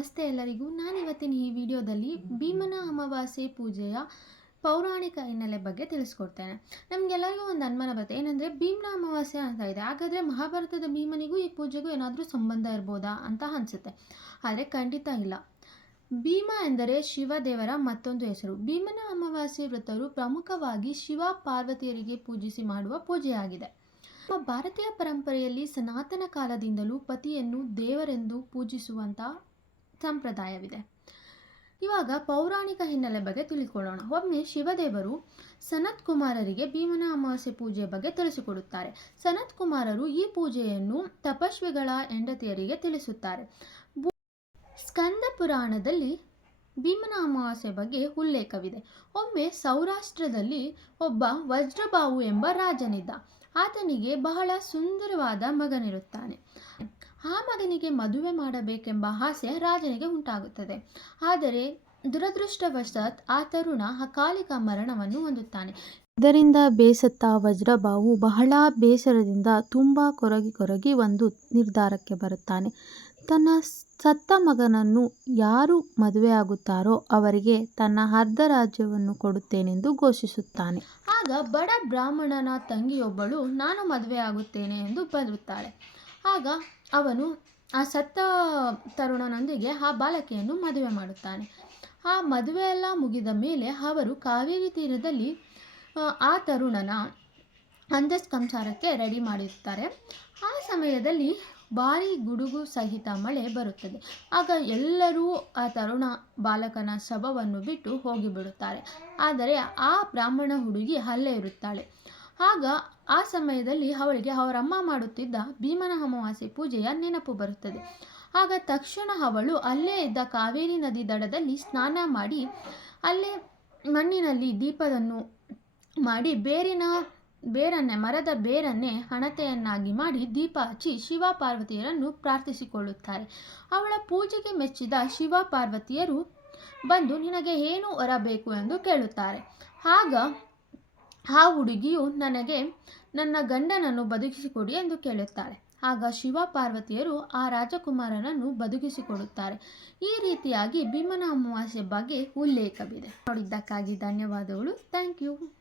ನಮಸ್ತೆ ಎಲ್ಲರಿಗೂ. ನಾನು ಇವತ್ತಿನ ಈ ವಿಡಿಯೋದಲ್ಲಿ ಭೀಮನ ಅಮಾವಾಸ್ಯೆ ಪೂಜೆಯ ಪೌರಾಣಿಕ ಹಿನ್ನೆಲೆ ಬಗ್ಗೆ ತಿಳಿಸ್ಕೊಡ್ತೇನೆ. ನಮಗೆಲ್ಲರಿಗೂ ಒಂದು ಅನುಮಾನ ಬರುತ್ತೆ. ಏನಂದರೆ ಭೀಮನ ಅಮಾವಾಸ್ಯೆ ಅಂತ ಇದೆ. ಹಾಗಾದರೆ ಮಹಾಭಾರತದ ಭೀಮನಿಗೂ ಈ ಪೂಜೆಗೂ ಏನಾದರೂ ಸಂಬಂಧ ಇರ್ಬೋದಾ ಅಂತ ಅನಿಸುತ್ತೆ. ಆದರೆ ಖಂಡಿತ ಇಲ್ಲ. ಭೀಮ ಎಂದರೆ ಶಿವದೇವರ ಮತ್ತೊಂದು ಹೆಸರು. ಭೀಮನ ಅಮಾವಾಸ್ಯೆ ವ್ರತರು ಪ್ರಮುಖವಾಗಿ ಶಿವ ಪಾರ್ವತಿಯರಿಗೆ ಪೂಜಿಸಿ ಮಾಡುವ ಪೂಜೆಯಾಗಿದೆ. ನಮ್ಮ ಭಾರತೀಯ ಪರಂಪರೆಯಲ್ಲಿ ಸನಾತನ ಕಾಲದಿಂದಲೂ ಪತಿಯನ್ನು ದೇವರೆಂದು ಪೂಜಿಸುವಂಥ ಸಂಪ್ರದಾಯವಿದೆ. ಇವಾಗ ಪೌರಾಣಿಕ ಹಿನ್ನೆಲೆ ಬಗ್ಗೆ ತಿಳಿಕೊಳ್ಳೋಣ. ಒಮ್ಮೆ ಶಿವದೇವರು ಸನತ್ ಕುಮಾರರಿಗೆ ಭೀಮನ ಅಮಾವಾಸ್ಯೆ ಪೂಜೆಯ ಬಗ್ಗೆ ತಿಳಿಸಿಕೊಡುತ್ತಾರೆ. ಸನತ್ ಕುಮಾರರು ಈ ಪೂಜೆಯನ್ನು ತಪಸ್ವಿಗಳ ಹೆಂಡತಿಯರಿಗೆ ತಿಳಿಸುತ್ತಾರೆ. ಸ್ಕಂದ ಪುರಾಣದಲ್ಲಿ ಭೀಮನ ಅಮಾವಾಸ್ಯೆ ಬಗ್ಗೆ ಉಲ್ಲೇಖವಿದೆ. ಒಮ್ಮೆ ಸೌರಾಷ್ಟ್ರದಲ್ಲಿ ಒಬ್ಬ ವಜ್ರಬಾಹು ಎಂಬ ರಾಜನಿದ್ದ. ಆತನಿಗೆ ಬಹಳ ಸುಂದರವಾದ ಮಗನಿರುತ್ತಾನೆ. ಆ ಮಗನಿಗೆ ಮದುವೆ ಮಾಡಬೇಕೆಂಬ ಆಸೆ ರಾಜನಿಗೆ ಉಂಟಾಗುತ್ತದೆ. ಆದರೆ ದುರದೃಷ್ಟವಶಾತ್ ಆ ತರುಣ ಅಕಾಲಿಕ ಮರಣವನ್ನು ಹೊಂದುತ್ತಾನೆ. ಇದರಿಂದ ಬೇಸತ್ತ ವಜ್ರಬಾವು ಬಹಳ ಬೇಸರದಿಂದ ತುಂಬ ಕೊರಗಿ ಕೊರಗಿ ಒಂದು ನಿರ್ಧಾರಕ್ಕೆ ಬರುತ್ತಾನೆ. ತನ್ನ ಸತ್ತ ಮಗನನ್ನು ಯಾರು ಮದುವೆಯಾಗುತ್ತಾರೋ ಅವರಿಗೆ ತನ್ನ ಅರ್ಧ ರಾಜ್ಯವನ್ನು ಕೊಡುತ್ತೇನೆಂದು ಘೋಷಿಸುತ್ತಾನೆ. ಆಗ ಬಡ ಬ್ರಾಹ್ಮಣನ ತಂಗಿಯೊಬ್ಬಳು, ನಾನು ಮದುವೆಯಾಗುತ್ತೇನೆ ಎಂದು ಬರುತ್ತಾಳೆ ಆಗ ಅವನು ಆ ಸತ್ತ ತರುಣನೊಂದಿಗೆ ಆ ಬಾಲಕಿಯನ್ನು ಮದುವೆ ಮಾಡುತ್ತಾನೆ. ಆ ಮದುವೆ ಎಲ್ಲ ಮುಗಿದ ಮೇಲೆ ಅವರು ಕಾವೇರಿ ತೀರದಲ್ಲಿ ಆ, ತರುಣನ ಸಂಸಾರಕ್ಕೆ ರೆಡಿ ಮಾಡಿರ್ತಾರೆ ಆ ಸಮಯದಲ್ಲಿ ಭಾರಿ ಗುಡುಗು ಸಹಿತ ಮಳೆ ಬರುತ್ತದೆ. ಆಗ ಎಲ್ಲರೂ ಆ ತರುಣ ಬಾಲಕನ ಶವವನ್ನು ಬಿಟ್ಟು ಹೋಗಿಬಿಡುತ್ತಾರೆ. ಆದರೆ ಆ ಬ್ರಾಹ್ಮಣ ಹುಡುಗಿ ಅಲ್ಲೇ ಇರುತ್ತಾಳೆ. ಆಗ ಆ ಸಮಯದಲ್ಲಿ ಅವಳಿಗೆ ಅವರಮ್ಮ ಮಾಡುತ್ತಿದ್ದ ಭೀಮನ ಅಮಾವಾಸ್ಯೆ ಪೂಜೆಯ ನೆನಪು ಬರುತ್ತದೆ. ಆಗ ತಕ್ಷಣ ಅವಳು ಅಲ್ಲೇ ಇದ್ದ ಕಾವೇರಿ ನದಿ ದಡದಲ್ಲಿ ಸ್ನಾನ ಮಾಡಿ, ಅಲ್ಲೇ ಮಣ್ಣಿನಲ್ಲಿ ದೀಪವನ್ನು ಮಾಡಿ ಬೇರಿನ, ಬೇರನ್ನೇ, ಮರದ ಬೇರನ್ನೇ ಹಣತೆಯನ್ನಾಗಿ ಮಾಡಿ ದೀಪ ಹಚ್ಚಿ ಶಿವ ಪಾರ್ವತಿಯರನ್ನು ಪ್ರಾರ್ಥಿಸಿಕೊಳ್ಳುತ್ತಾರೆ. ಅವಳ ಪೂಜೆಗೆ ಮೆಚ್ಚಿದ ಶಿವ ಪಾರ್ವತಿಯರು ಬಂದು, ನಿನಗೆ ಏನು ಹೊರಬೇಕು ಎಂದು ಕೇಳುತ್ತಾರೆ. ಆಗ ಆ ಹುಡುಗಿಯು ನನಗೆ ನನ್ನ ಗಂಡನನ್ನು ಬದುಕಿಸಿಕೊಡಿ ಎಂದು ಕೇಳುತ್ತಾಳೆ. ಆಗ ಶಿವ ಪಾರ್ವತಿಯರು ಆ ರಾಜಕುಮಾರನನ್ನು ಬದುಕಿಸಿಕೊಡುತ್ತಾರೆ. ಈ ರೀತಿಯಾಗಿ ಭೀಮನ ಅಮಾವಾಸ್ಯ ಬಗ್ಗೆ ಉಲ್ಲೇಖವಿದೆ. ನೋಡಿದ್ದಕ್ಕಾಗಿ ಧನ್ಯವಾದಗಳು. Thank you.